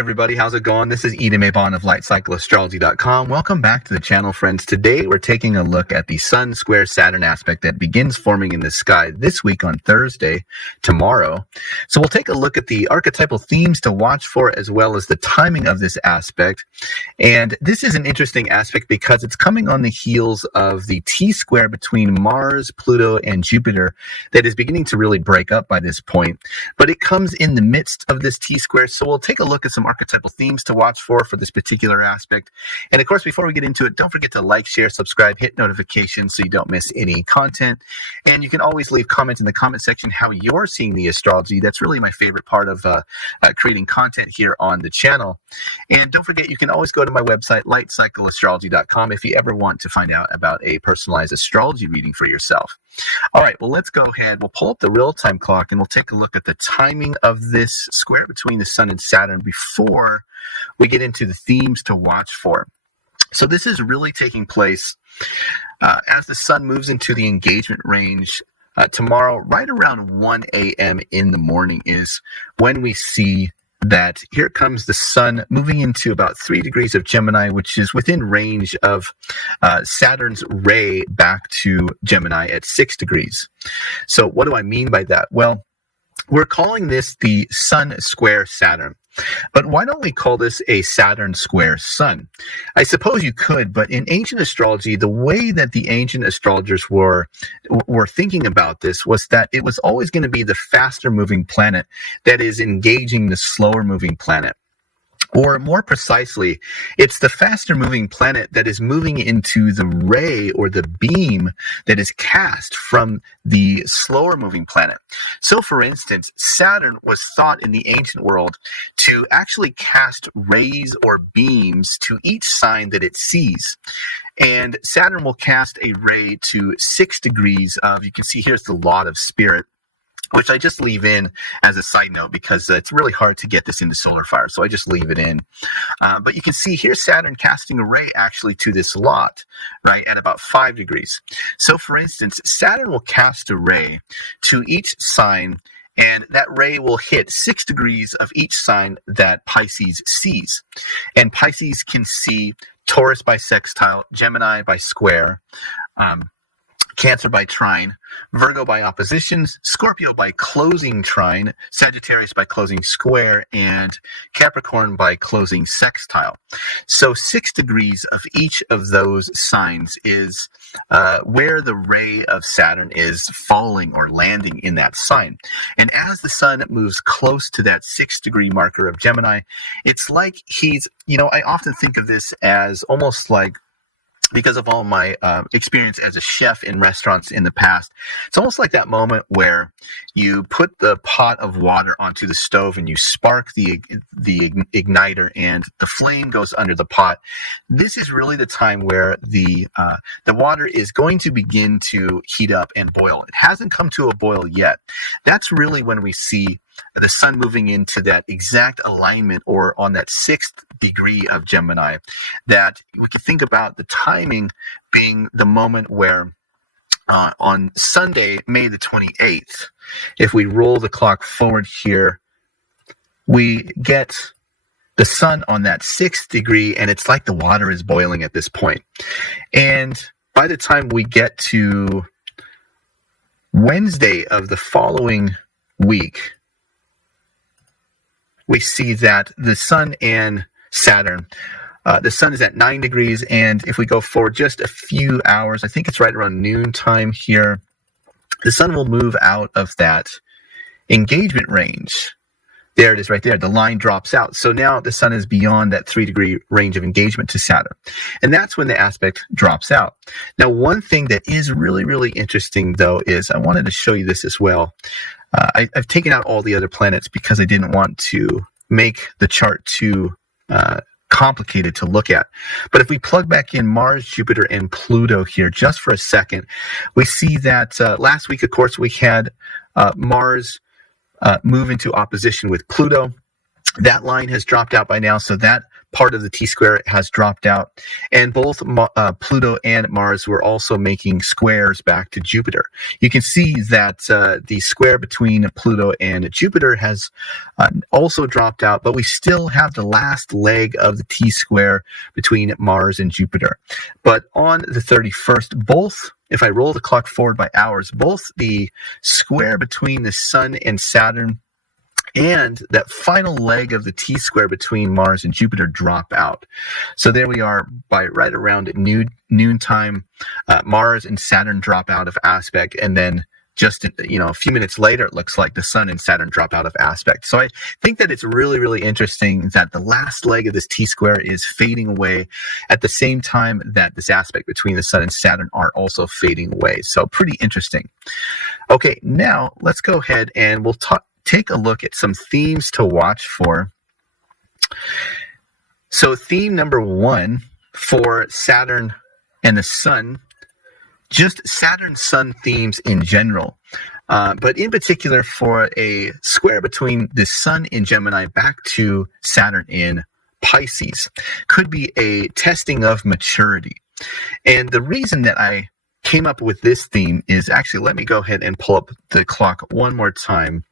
everybody, how's it going? This is Edan of LightCycleAstrology.com. Welcome back to the channel, friends. Today we're taking a look at the Sun Square Saturn aspect that begins forming in the sky this week on Thursday, tomorrow. So we'll take a look at the archetypal themes to watch for as well as the timing of this aspect. And this is an interesting aspect because it's coming on the heels of the T-square between Mars, Pluto, and Jupiter that is beginning to really break up by this point. But it comes in the midst of this T-square, so we'll take a look at some archetypal themes to watch for this particular aspect. And of course, before we get into it, don't forget to like, share, subscribe, hit notifications so you don't miss any content. And you can always leave comments in the comment section how you're seeing the astrology. That's really my favorite part of creating content here on the channel. And don't forget, you can always go to my website, lightcycleastrology.com, if you ever want to find out about a personalized astrology reading for yourself. All right, well, let's go ahead. We'll pull up the real-time clock and we'll take a look at the timing of this square between the Sun and Saturn before we get into the themes to watch for. So this is really taking place as the Sun moves into the engagement range tomorrow, right around 1 a.m. in the morning is when we see that here comes the Sun moving into about 3 degrees of Gemini, which is within range of Saturn's ray back to Gemini at 6 degrees. So what do I mean by that? Well, we're calling this the Sun Square Saturn. But why don't we call this a Saturn square Sun? I suppose you could, but in ancient astrology, the way that the ancient astrologers were thinking about this was that it was always going to be the faster moving planet that is engaging the slower moving planet. Or more precisely, it's the faster moving planet that is moving into the ray or the beam that is cast from the slower moving planet. So for instance, Saturn was thought in the ancient world to actually cast rays or beams to each sign that it sees. And Saturn will cast a ray to 6 degrees of, you can see here's the lot of spirit, which I just leave in as a side note because it's really hard to get this into solar fire, so I just leave it in. But you can see here Saturn casting a ray actually to this lot, right, at about 5 degrees. So for instance, Saturn will cast a ray to each sign, and that ray will hit 6 degrees of each sign that Pisces sees. And Pisces can see Taurus by sextile, Gemini by square, Cancer by trine, Virgo by oppositions, Scorpio by closing trine, Sagittarius by closing square, and Capricorn by closing sextile. So 6 degrees of each of those signs is where the ray of Saturn is falling or landing in that sign. And as the Sun moves close to that 6 degree marker of Gemini, it's like he's, I often think of this as almost like, because of all my experience as a chef in restaurants in the past, it's almost like that moment where you put the pot of water onto the stove and you spark the igniter and the flame goes under the pot. This is really the time where the water is going to begin to heat up and boil. It hasn't come to a boil yet. That's really when we see the Sun moving into that exact alignment or on that 6th degree of Gemini, that we could think about the timing being the moment where on Sunday, May the 28th, if we roll the clock forward here, we get the Sun on that 6th degree, and it's like the water is boiling at this point. And by the time we get to Wednesday of the following week, we see that the Sun and Saturn, the Sun is at 9 degrees, and if we go forward just a few hours, I think it's right around noon time here, the Sun will move out of that engagement range. There it is right there. The line drops out. So now the Sun is beyond that 3 degree range of engagement to Saturn. And that's when the aspect drops out. Now, one thing that is really, really interesting, though, is I wanted to show you this as well. I've taken out all the other planets because I didn't want to make the chart too complicated to look at. But if we plug back in Mars, Jupiter, and Pluto here just for a second, we see that last week, of course, we had Mars move into opposition with Pluto. That line has dropped out by now, so that part of the T-square has dropped out. And both Pluto and Mars were also making squares back to Jupiter. You can see that the square between Pluto and Jupiter has also dropped out, but we still have the last leg of the T-square between Mars and Jupiter. But on the 31st, both, if I roll the clock forward by hours, both the square between the Sun and Saturn and that final leg of the T-square between Mars and Jupiter drop out. So there we are by right around noontime. Mars and Saturn drop out of aspect, and then just a few minutes later, it looks like the Sun and Saturn drop out of aspect. So I think that it's really, really interesting that the last leg of this T-square is fading away at the same time that this aspect between the Sun and Saturn are also fading away. So pretty interesting. Okay, now let's go ahead and we'll take a look at some themes to watch for. So theme number 1 for Saturn and the Sun, just Saturn-Sun themes in general, but in particular for a square between the Sun in Gemini back to Saturn in Pisces, could be a testing of maturity. And the reason that I came up with this theme is actually, let me go ahead and pull up the clock one more time,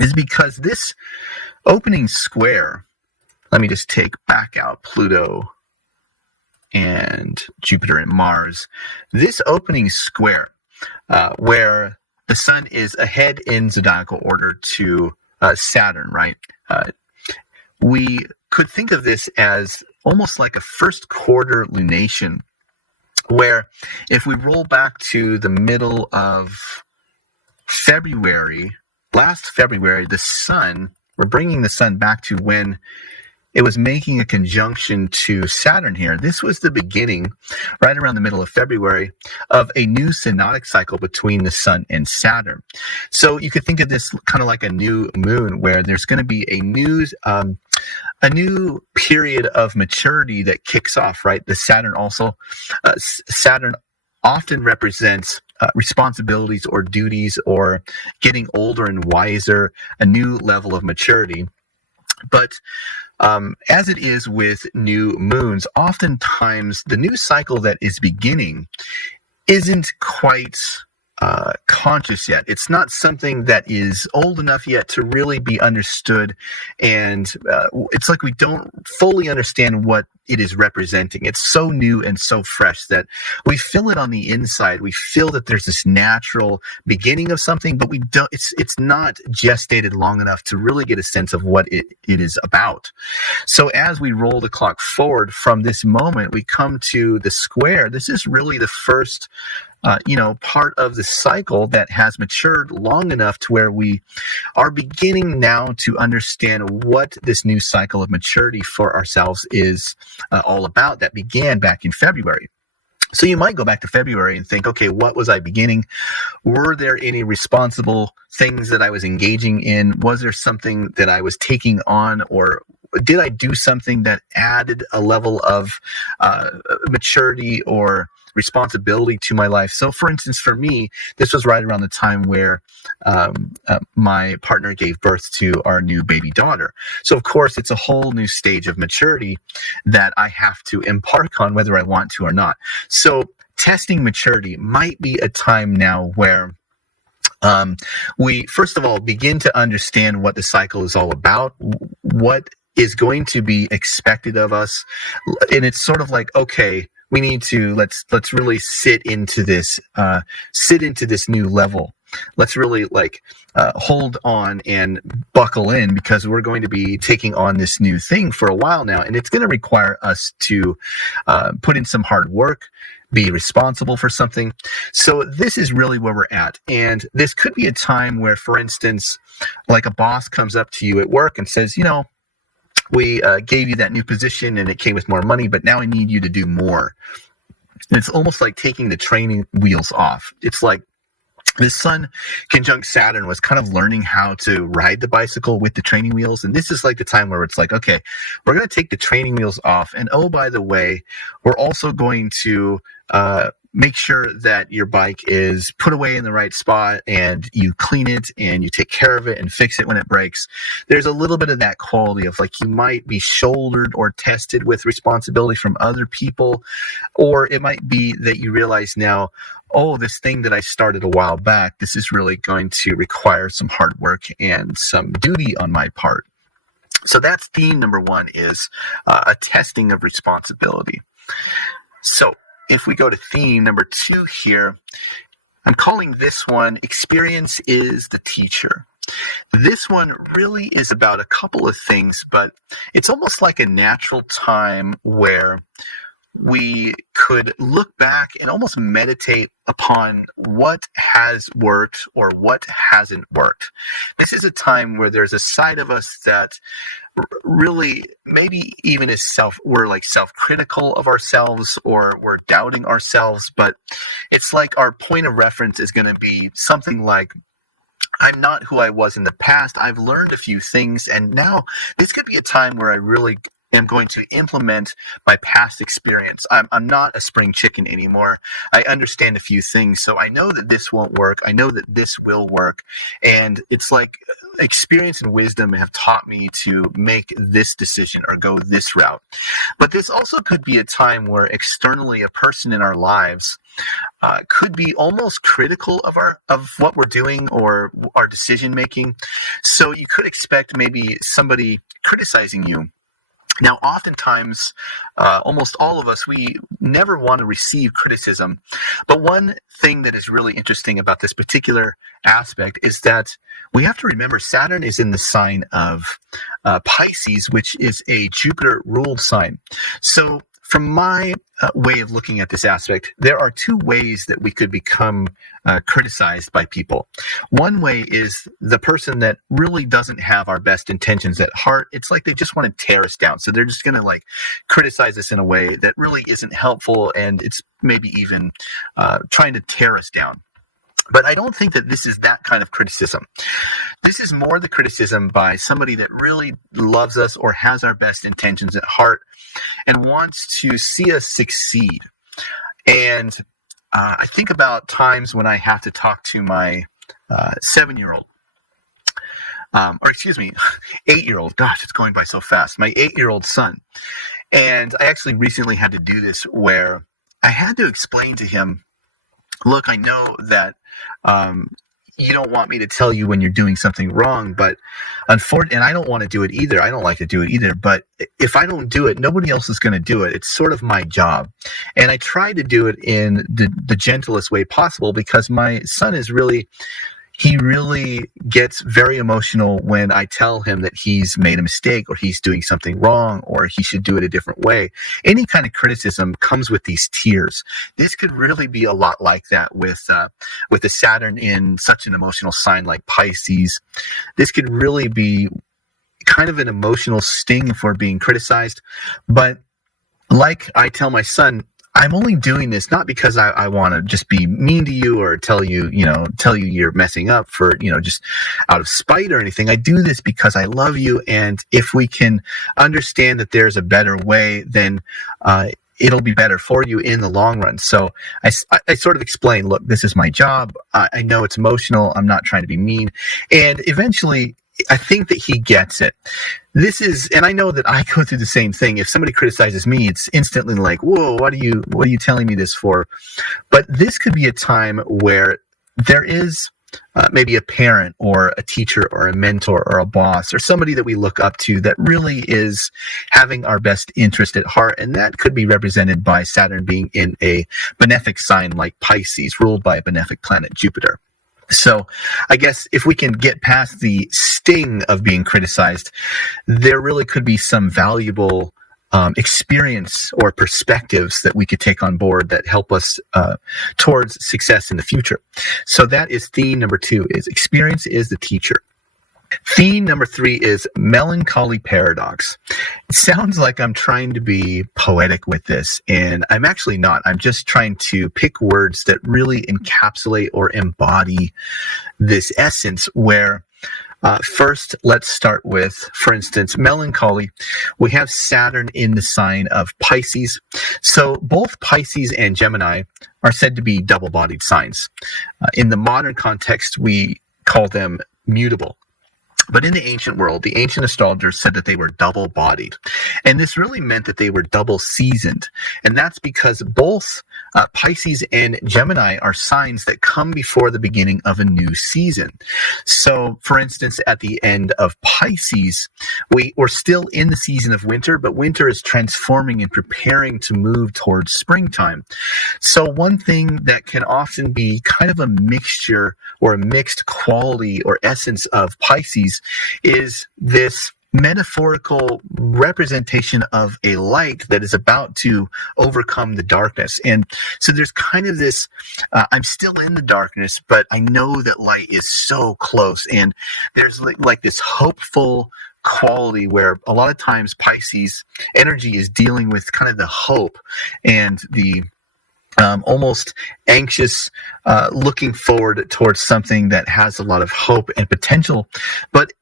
is because this opening square, let me just take back out Pluto and Jupiter and Mars. This opening square, where the Sun is ahead in zodiacal order to Saturn, right? We could think of this as almost like a first quarter lunation, where if we roll back to the middle of February, last February, the Sun, we're bringing the Sun back to when it was making a conjunction to Saturn here. This was the beginning, right around the middle of February, of a new synodic cycle between the Sun and Saturn. So you could think of this kind of like a new moon, where there's going to be a new period of maturity that kicks off, right? The Saturn often represents responsibilities or duties or getting older and wiser, a new level of maturity. But as it is with new moons, oftentimes the new cycle that is beginning isn't quite conscious yet. It's not something that is old enough yet to really be understood, and it's like we don't fully understand what it is representing. It's so new and so fresh that we feel it on the inside. We feel that there's this natural beginning of something, but we don't. It's not gestated long enough to really get a sense of what it is about. So as we roll the clock forward from this moment, we come to the square. This is really the first part of the cycle that has matured long enough to where we are beginning now to understand what this new cycle of maturity for ourselves is all about, that began back in February. So you might go back to February and think, okay, what was I beginning? Were there any responsible things that I was engaging in? Was there something that I was taking on, or did I do something that added a level of maturity or responsibility to my life? So for instance, for me, this was right around the time where my partner gave birth to our new baby daughter. So of course, it's a whole new stage of maturity that I have to embark on whether I want to or not. So testing maturity might be a time now where we, first of all, begin to understand what the cycle is all about, what is going to be expected of us. And it's sort of like, okay, we need to, let's really sit into this new level. Let's really hold on and buckle in, because we're going to be taking on this new thing for a while now. And it's going to require us to put in some hard work, be responsible for something. So this is really where we're at. And this could be a time where, for instance, like a boss comes up to you at work and says, we gave you that new position and it came with more money, but now I need you to do more. And it's almost like taking the training wheels off. It's like the Sun conjunct Saturn was kind of learning how to ride the bicycle with the training wheels. And this is like the time where it's like, okay, we're going to take the training wheels off. And oh, by the way, we're also going to make sure that your bike is put away in the right spot and you clean it and you take care of it and fix it when it breaks. There's a little bit of that quality of like you might be shouldered or tested with responsibility from other people, or it might be that you realize now, oh, this thing that I started a while back, this is really going to require some hard work and some duty on my part. So that's theme number one, is a testing of responsibility. So if we go to theme number two here, I'm calling this one Experience is the Teacher. This one really is about a couple of things, but it's almost like a natural time where we could look back and almost meditate upon what has worked or what hasn't worked. This is a time where there's a side of us that really maybe even we're like self-critical of ourselves, or we're doubting ourselves, but it's like our point of reference is going to be something like, I'm not who I was in the past. I've learned a few things, and now this could be a time where I really am going to implement my past experience. I'm not a spring chicken anymore. I understand a few things, so I know that this won't work. I know that this will work, and it's like experience and wisdom have taught me to make this decision or go this route. But this also could be a time where externally a person in our lives could be almost critical of what we're doing or our decision making. So you could expect maybe somebody criticizing you. Now, oftentimes, almost all of us, we never want to receive criticism. But one thing that is really interesting about this particular aspect is that we have to remember Saturn is in the sign of Pisces, which is a Jupiter-ruled sign. So from my way of looking at this aspect, there are two ways that we could become criticized by people. One way is the person that really doesn't have our best intentions at heart. It's like they just want to tear us down. So they're just going to like criticize us in a way that really isn't helpful, and it's maybe even trying to tear us down. But I don't think that this is that kind of criticism. This is more the criticism by somebody that really loves us or has our best intentions at heart and wants to see us succeed. And I think about times when I have to talk to my 7-year-old, or excuse me, 8-year-old. Gosh, it's going by so fast. My 8-year-old son. And I actually recently had to do this where I had to explain to him, look, I know that you don't want me to tell you when you're doing something wrong, but unfortunately, and I don't want to do it either. I don't like to do it either, but if I don't do it, nobody else is going to do it. It's sort of my job. And I try to do it in the gentlest way possible, because my son is he really gets very emotional when I tell him that he's made a mistake or he's doing something wrong or he should do it a different way. Any kind of criticism comes with these tears. This could really be a lot like that with the Saturn in such an emotional sign like Pisces. This could really be kind of an emotional sting for being criticized. But like I tell my son, I'm only doing this not because I want to just be mean to you or tell you you're messing up for, just out of spite or anything. I do this because I love you. And if we can understand that there's a better way, then it'll be better for you in the long run. So I sort of explain, look, this is my job. I know it's emotional. I'm not trying to be mean. And eventually, I think that he gets it. And I know that I go through the same thing. If somebody criticizes me, it's instantly like, whoa, what are you telling me this for? But this could be a time where there is maybe a parent or a teacher or a mentor or a boss or somebody that we look up to that really is having our best interest at heart. And that could be represented by Saturn being in a benefic sign like Pisces, ruled by a benefic planet, Jupiter. So I guess if we can get past the sting of being criticized, there really could be some valuable experience or perspectives that we could take on board that help us towards success in the future. So that is theme number 2, is experience is the teacher. Theme number 3 is melancholy paradox. It sounds like I'm trying to be poetic with this, and I'm actually not. I'm just trying to pick words that really encapsulate or embody this essence where First, let's start with, for instance, Melancholy. We have Saturn in the sign of Pisces. So both Pisces and Gemini are said to be double-bodied signs. In the modern context, we call them mutable. But in the ancient world, the ancient astrologers said that they were double-bodied. And this really meant that they were double-seasoned. And that's because both Pisces and Gemini are signs that come before the beginning of a new season. So, for instance, at the end of Pisces, we're still in the season of winter, but winter is transforming and preparing to move towards springtime. So one thing that can often be kind of a mixture or a mixed quality or essence of Pisces is this metaphorical representation of a light that is about to overcome the darkness. And so there's kind of this, I'm still in the darkness, but I know that light is so close. And there's like this hopeful quality where a lot of times Pisces energy is dealing with kind of the hope and the almost anxious, looking forward towards something that has a lot of hope and potential, but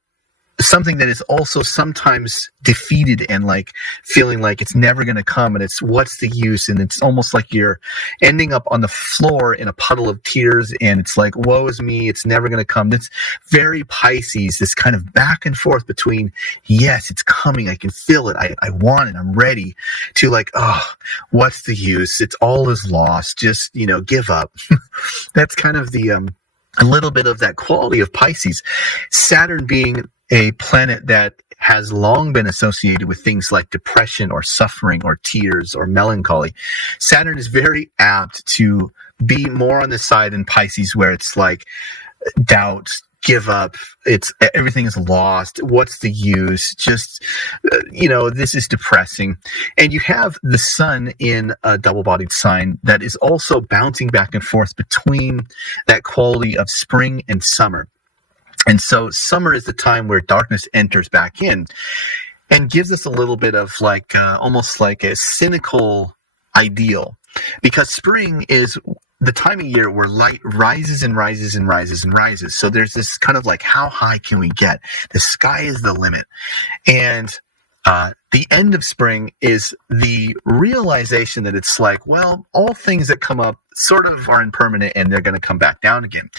something that is also sometimes defeated and like feeling like it's never going to come, and it's what's the use, and it's almost like you're ending up on the floor in a puddle of tears, and it's like, woe is me, it's never going to come. That's very Pisces, this kind of back and forth between, yes, it's coming, I can feel it, I want it, I'm ready, to like, oh, what's the use, it's all is lost, just, give up. That's kind of the a little bit of that quality of Pisces. Saturn being a planet that has long been associated with things like depression or suffering or tears or melancholy. Saturn is very apt to be more on the side in Pisces where it's like doubt, give up, it's everything is lost, what's the use, just this is depressing. And you have the sun in a double-bodied sign that is also bouncing back and forth between that quality of spring and summer. And so summer is the time where darkness enters back in and gives us a little bit of like almost like a cynical ideal, because spring is the time of year where light rises and rises and rises and rises. So there's this kind of like, how high can we get? The sky is the limit. And the end of spring is the realization that it's like, well, all things that come up sort of are impermanent and they're going to come back down again.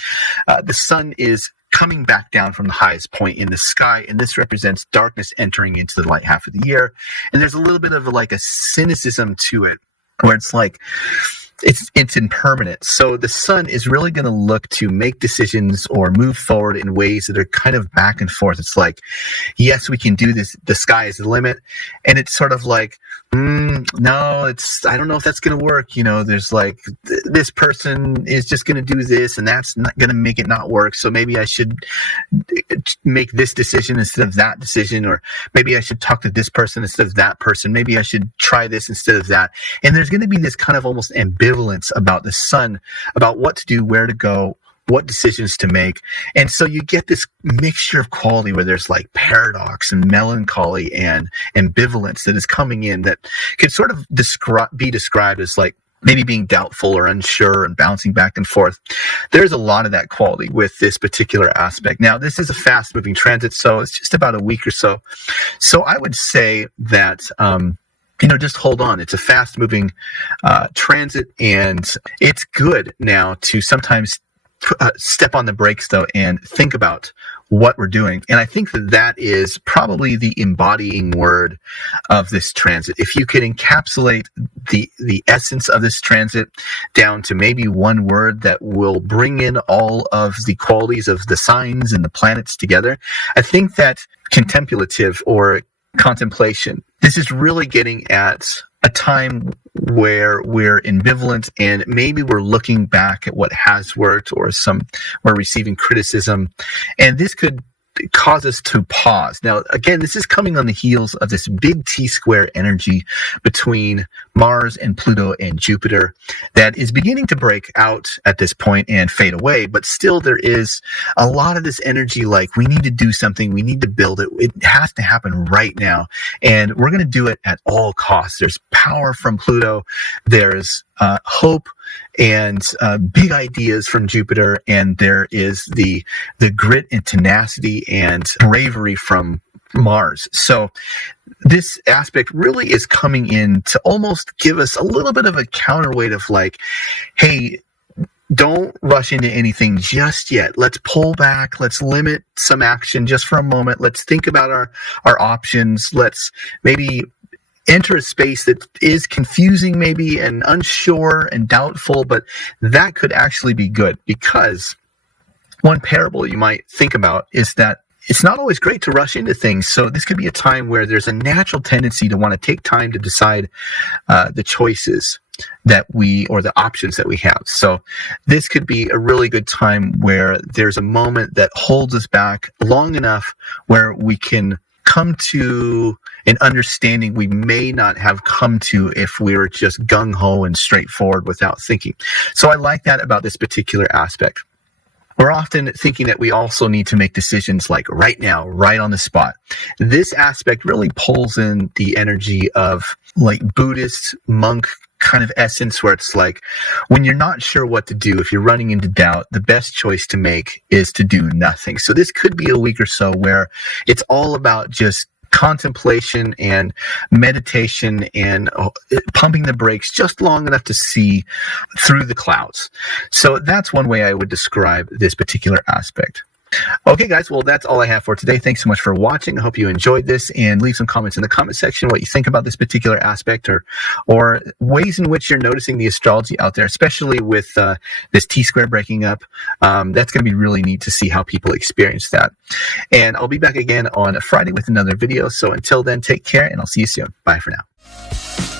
The sun is coming back down from the highest point in the sky, and this represents darkness entering into the light half of the year. And there's a little bit of like a cynicism to it, where it's like, it's impermanent. So the sun is really going to look to make decisions or move forward in ways that are kind of back and forth. It's like, yes, we can do this. The sky is the limit. And it's sort of like, no, I don't know if that's going to work. There's like, this person is just going to do this, and that's not going to make it not work. So maybe I should make this decision instead of that decision, or maybe I should talk to this person instead of that person. Maybe I should try this instead of that. And there's going to be this kind of almost ambivalence about the sun, about what to do, where to go, what decisions to make. And so you get this mixture of quality where there's like paradox and melancholy and ambivalence that is coming in that could sort of be described as like maybe being doubtful or unsure and bouncing back and forth. There's a lot of that quality with this particular aspect. Now, this is a fast-moving transit, so it's just about a week or so. So I would say that just hold on. It's a fast-moving transit, and it's good now to sometimes step on the brakes, though, and think about what we're doing. And I think that is probably the embodying word of this transit. If you could encapsulate the essence of this transit down to maybe one word that will bring in all of the qualities of the signs and the planets together, I think that contemplative or contemplation, this is really getting at a time where we're ambivalent and maybe we're looking back at what has worked, or we're receiving criticism, and this could cause us to pause. Now, again, this is coming on the heels of this big T-square energy between Mars and Pluto and Jupiter that is beginning to break out at this point and fade away, but still there is a lot of this energy like, we need to do something, we need to build it, it has to happen right now, and we're going to do it at all costs. There's power from Pluto, there's hope and big ideas from Jupiter, and there is the grit and tenacity and bravery from Mars. So this aspect really is coming in to almost give us a little bit of a counterweight of like, hey, don't rush into anything just yet. Let's pull back. Let's limit some action just for a moment. Let's think about our options. Let's maybe enter a space that is confusing maybe and unsure and doubtful, but that could actually be good, because one parable you might think about is that it's not always great to rush into things. So this could be a time where there's a natural tendency to want to take time to decide the choices that or the options that we have. So this could be a really good time where there's a moment that holds us back long enough where we can come to an understanding we may not have come to if we were just gung-ho and straightforward without thinking. So I like that about this particular aspect. We're often thinking that we also need to make decisions like right now, right on the spot. This aspect really pulls in the energy of like Buddhist monk kind of essence, where it's like when you're not sure what to do, if you're running into doubt, the best choice to make is to do nothing. So this could be a week or so where it's all about just contemplation and meditation and pumping the brakes just long enough to see through the clouds. So that's one way I would describe this particular aspect. Okay, guys, well, that's all I have for today. Thanks so much for watching. I hope you enjoyed this, and leave some comments in the comment section what you think about this particular aspect, or ways in which you're noticing the astrology out there, especially with this T-square breaking up. That's going to be really neat to see how people experience that. And I'll be back again on Friday with another video. So until then, take care, and I'll see you soon. Bye for now.